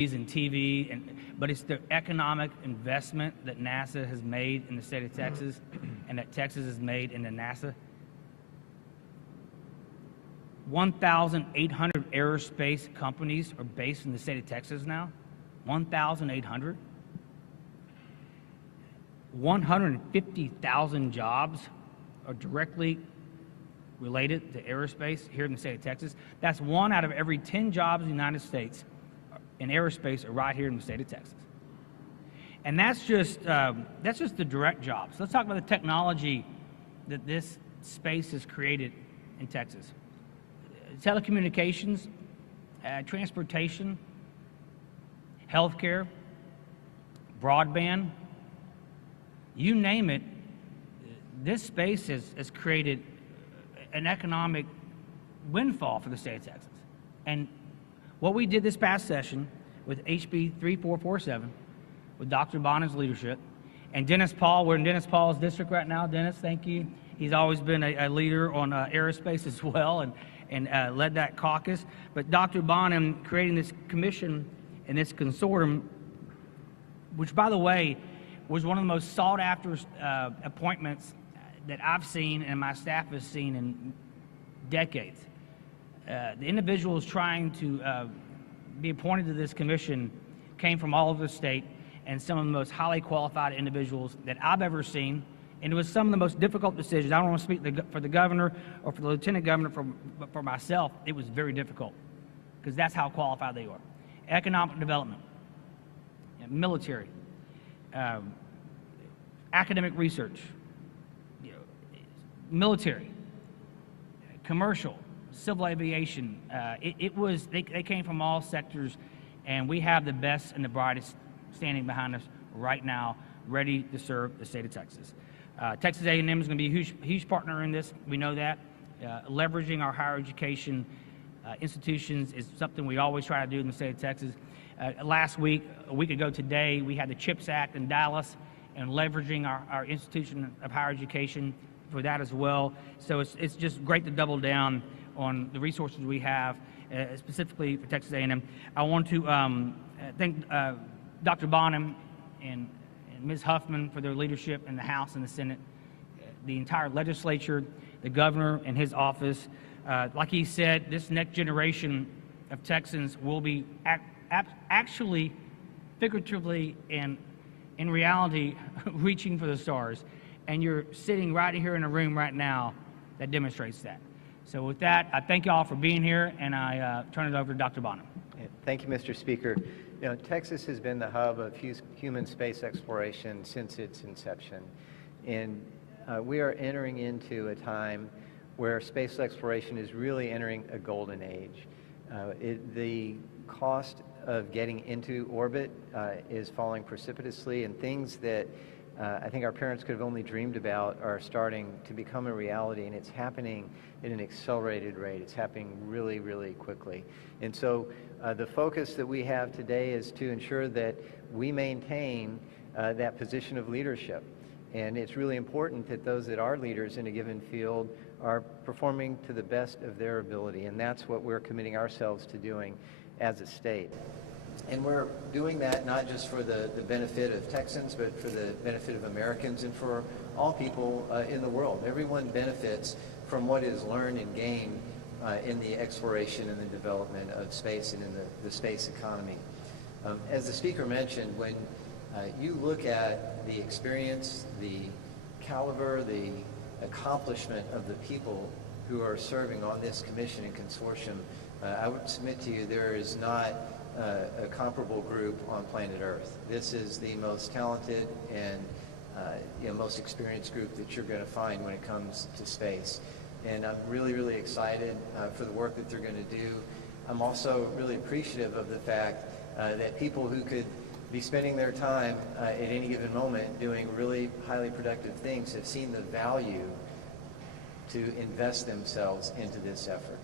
and TV, but it's the economic investment that NASA has made in the state of Texas and that Texas has made into NASA. 1,800 aerospace companies are based in the state of Texas now. 1,800. 150,000 jobs are directly related to aerospace here in the state of Texas. That's 1 out of every 10 jobs in the United States in aerospace are right here in the state of Texas. And that's just the direct jobs. Let's talk about the technology that this space has created in Texas. Telecommunications, transportation, healthcare, broadband, you name it, this space has created an economic windfall for the state of Texas. And what we did this past session with HB 3447, with Dr. Bonham's leadership, and Dennis Paul, we're in Dennis Paul's district right now. Dennis, thank you. He's always been a leader on aerospace as well, and led that caucus. But Dr. Bonham creating this commission and this consortium, which, by the way, was one of the most sought after appointments that I've seen and my staff has seen in decades. The individuals trying to be appointed to this commission came from all over the state, and some of the most highly qualified individuals that I've ever seen. And it was some of the most difficult decisions. I don't want to speak for the governor or for the lieutenant governor, but for myself, it was very difficult because that's how qualified they are. Economic development, military, academic research, military, commercial, civil aviation. They came from all sectors, and we have the best and the brightest standing behind us right now, ready to serve the state of Texas. Texas A&M is going to be a huge partner in this. We know that. Leveraging our higher education institutions is something we always try to do in the state of Texas. Last week, a week ago today, we had the CHIPS Act in Dallas, and leveraging our institution of higher education for that as well. So it's just great to double down on the resources we have, specifically for Texas A&M. I want to thank Dr. Bonham and Ms. Huffman for their leadership in the House and the Senate, the entire legislature, the governor and his office. Like he said, this next generation of Texans will be actually, figuratively and in reality, reaching for the stars. And you're sitting right here in a room right now that demonstrates that. So with that, I thank you all for being here, and I turn it over to Dr. Bonham. Thank you, Mr. Speaker. You know, Texas has been the hub of human space exploration since its inception. And we are entering into a time where space exploration is really entering a golden age. The cost of getting into orbit is falling precipitously, and things that I think our parents could have only dreamed about are starting to become a reality, and it's happening at an accelerated rate. It's happening really, really quickly. And so the focus that we have today is to ensure that we maintain that position of leadership. And it's really important that those that are leaders in a given field are performing to the best of their ability, and that's what we're committing ourselves to doing as a state. And we're doing that not just for the benefit of Texans, but for the benefit of Americans and for all people in the world. Everyone benefits from what is learned and gained in the exploration and the development of space and in the space economy. As the speaker mentioned, when you look at the experience, the caliber, the accomplishment of the people who are serving on this commission and consortium, I would submit to you there is not a comparable group on planet Earth. This is the most talented and most experienced group that you're going to find when it comes to space. And I'm really, really excited for the work that they're going to do. I'm also really appreciative of the fact that people who could be spending their time at any given moment doing really highly productive things have seen the value to invest themselves into this effort.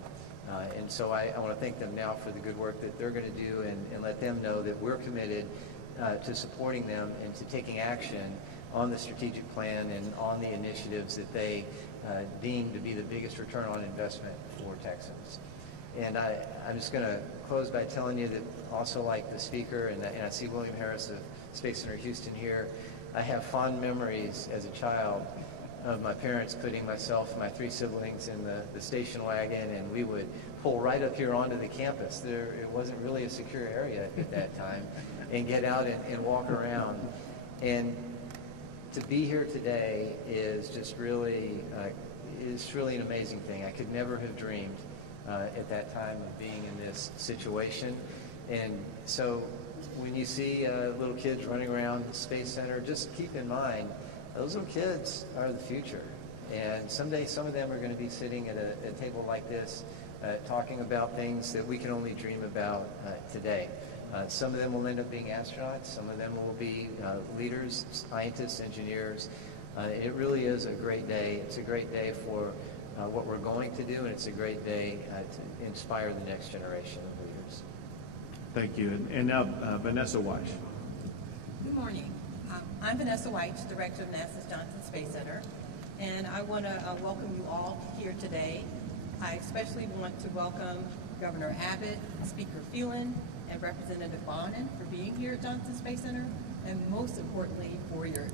And so I want to thank them now for the good work that they're going to do, and let them know that we're committed to supporting them and to taking action on the strategic plan and on the initiatives that they deem to be the biggest return on investment for Texans. And I'm just going to close by telling you that also like the speaker, and I see William Harris of Space Center Houston here, I have fond memories as a child of my parents putting myself and my 3 siblings in the station wagon, and we would pull right up here onto the campus. It wasn't really a secure area at that time, and get out and walk around. And to be here today is just really, it's really an amazing thing. I could never have dreamed at that time of being in this situation. And so when you see little kids running around the Space Center, just keep in mind, those little kids are the future. And someday some of them are going to be sitting at a table like this, talking about things that we can only dream about today. Some of them will end up being astronauts. Some of them will be leaders, scientists, engineers. It really is a great day. It's a great day for what we're going to do, and it's a great day to inspire the next generation of leaders. Thank you. And now, Vanessa Weiss. Good morning. I'm Vanessa Weiss, Director of NASA's Johnson Space Center, and I want to welcome you all here today. I especially want to welcome Governor Abbott, Speaker Phelan, and Representative Bonin for being here at Johnson Space Center, and most importantly for your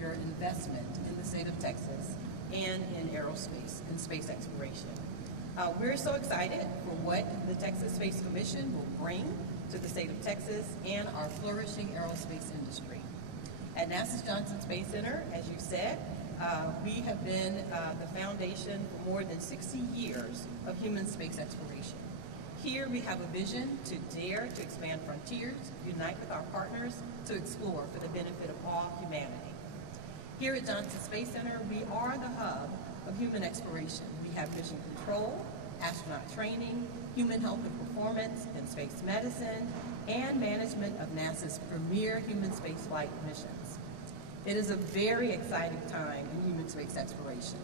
investment in the state of Texas and in aerospace and space exploration. We're so excited for what the Texas Space Commission will bring to the state of Texas and our flourishing aerospace industry. At NASA's Johnson Space Center, as you said, we have been the foundation for more than 60 years of human space exploration. Here we have a vision to dare to expand frontiers, unite with our partners to explore for the benefit of all humanity. Here at Johnson Space Center, we are the hub of human exploration. We have mission control, astronaut training, human health and performance, and space medicine, and management of NASA's premier human spaceflight missions. It is a very exciting time in human space exploration.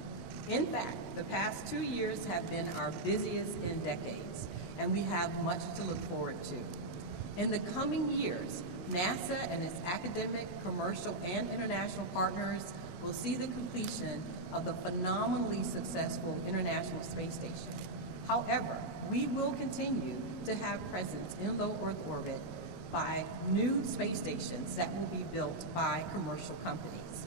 In fact, the past 2 years have been our busiest in decades, and we have much to look forward to. In the coming years, NASA and its academic, commercial, and international partners will see the completion of the phenomenally successful International Space Station. However, we will continue to have presence in low Earth orbit by new space stations that will be built by commercial companies.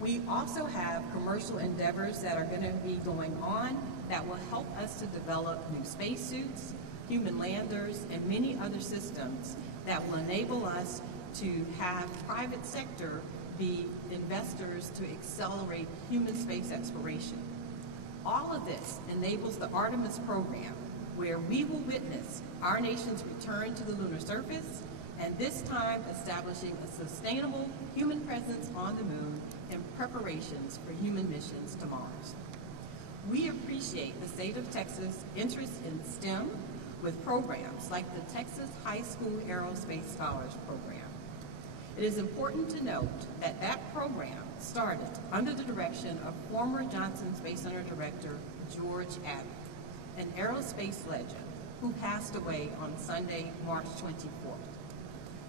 We also have commercial endeavors that are going to be going on that will help us to develop new spacesuits, human landers, and many other systems that will enable us to have private sector be investors to accelerate human space exploration. All of this enables the Artemis program, where we will witness our nation's return to the lunar surface, and this time establishing a sustainable human presence on the moon in preparations for human missions to Mars. We appreciate the state of Texas' interest in STEM with programs like the Texas High School Aerospace Scholars Program. It is important to note that that program started under the direction of former Johnson Space Center Director George Abbott, an aerospace legend who passed away on Sunday, March 24th.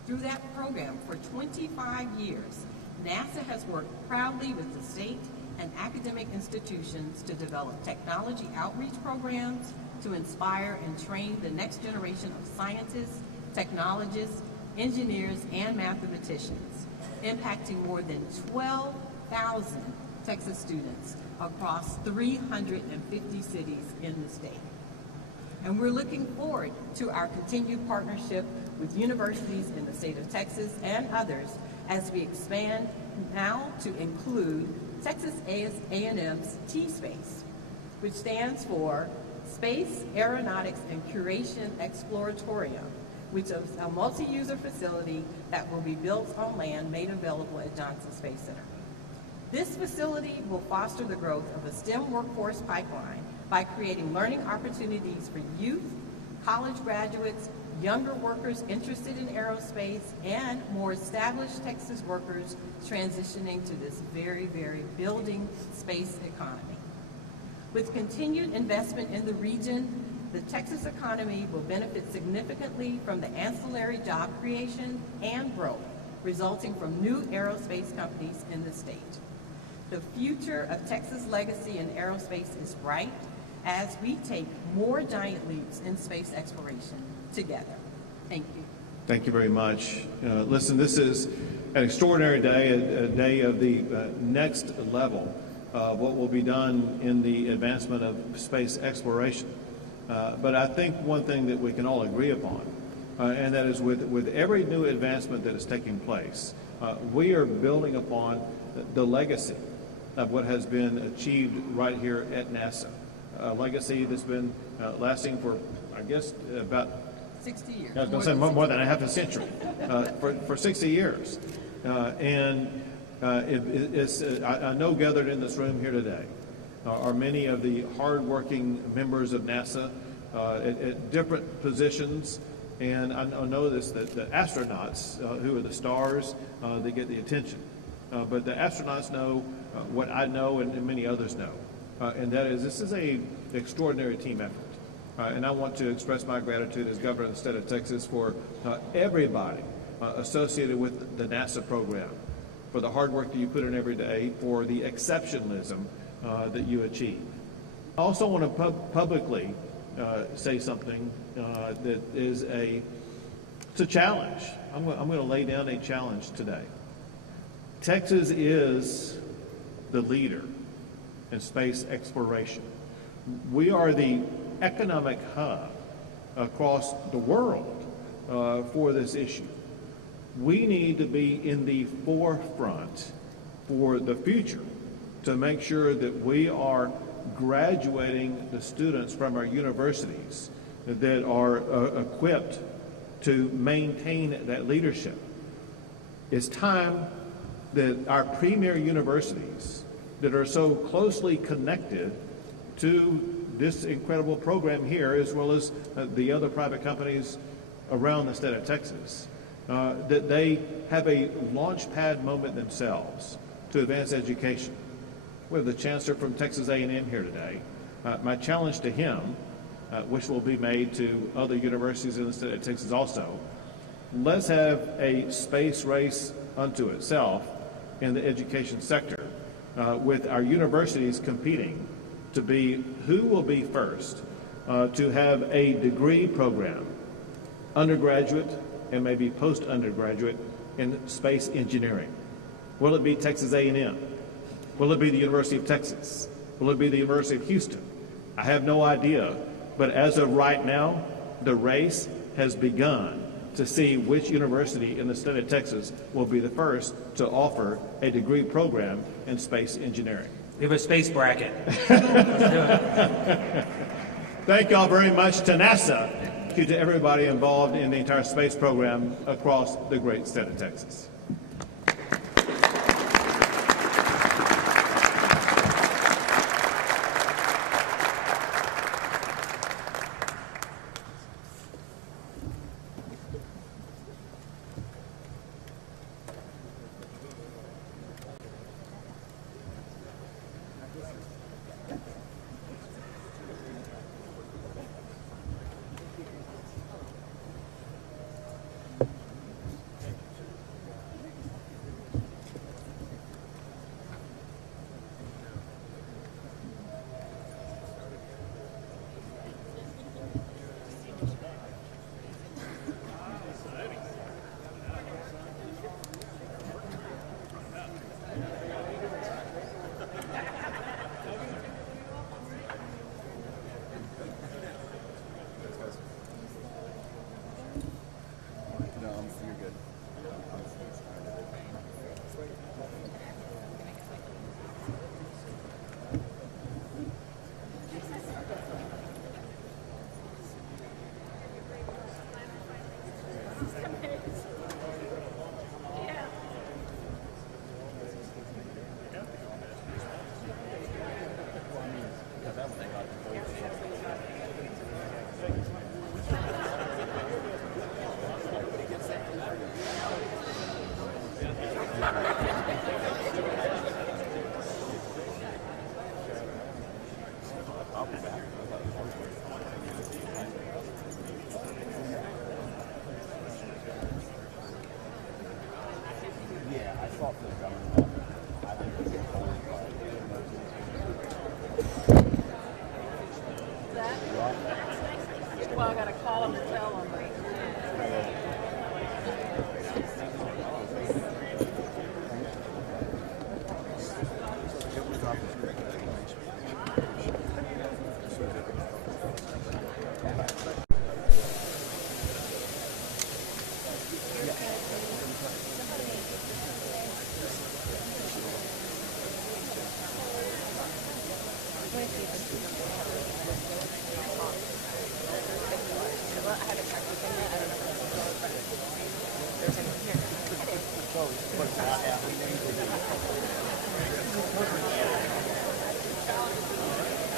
Through that program for 25 years, NASA has worked proudly with the state and academic institutions to develop technology outreach programs to inspire and train the next generation of scientists, technologists, engineers, and mathematicians, impacting more than 12,000 Texas students across 350 cities in the state. And we're looking forward to our continued partnership with universities in the state of Texas and others as we expand now to include Texas A&M's T-Space, which stands for Space, Aeronautics, and Curation Exploratorium, which is a multi-user facility that will be built on land made available at Johnson Space Center. This facility will foster the growth of a STEM workforce pipeline by creating learning opportunities for youth, college graduates, younger workers interested in aerospace, and more established Texas workers transitioning to this very, very building space economy. With continued investment in the region, the Texas economy will benefit significantly from the ancillary job creation and growth resulting from new aerospace companies in the state. The future of Texas legacy in aerospace is bright, as we take more giant leaps in space exploration together. Thank you. Thank you very much. Listen, this is an extraordinary day, a day of the next level of what will be done in the advancement of space exploration. But I think one thing that we can all agree upon, and that is with every new advancement that is taking place, we are building upon the legacy of what has been achieved right here at NASA. A legacy that's been lasting for, I guess, about 60 years. I was going to say more than a half a century, for 60 years. I know gathered in this room here today are many of the hardworking members of NASA at different positions. And I know that the astronauts, who are the stars, they get the attention. But the astronauts know what I know and many others know. And that is, this is an extraordinary team effort. And I want to express my gratitude as governor of the state of Texas for everybody associated with the NASA program, for the hard work that you put in every day, for the exceptionalism that you achieve. I also want to publicly say something that is it's a challenge. I'm going to lay down a challenge today. Texas is the leader in space exploration. We are the economic hub across the world for this issue. We need to be in the forefront for the future to make sure that we are graduating the students from our universities that are equipped to maintain that leadership. It's time that our premier universities that are so closely connected to this incredible program here, as well as the other private companies around the state of Texas, that they have a launch pad moment themselves to advance education. We have the chancellor from Texas A&M here today. My challenge to him, which will be made to other universities in the state of Texas also, let's have a space race unto itself in the education sector, with our universities competing to be who will be first to have a degree program, undergraduate and maybe post-undergraduate, in space engineering. Will it be Texas A&M? Will it be the University of Texas? Will it be the University of Houston? I have no idea, but as of right now, the race has begun to see which university in the state of Texas will be the first to offer a degree program in space engineering. We have a space bracket. Let's do it. Thank you all very much to NASA, to everybody involved in the entire space program across the great state of Texas.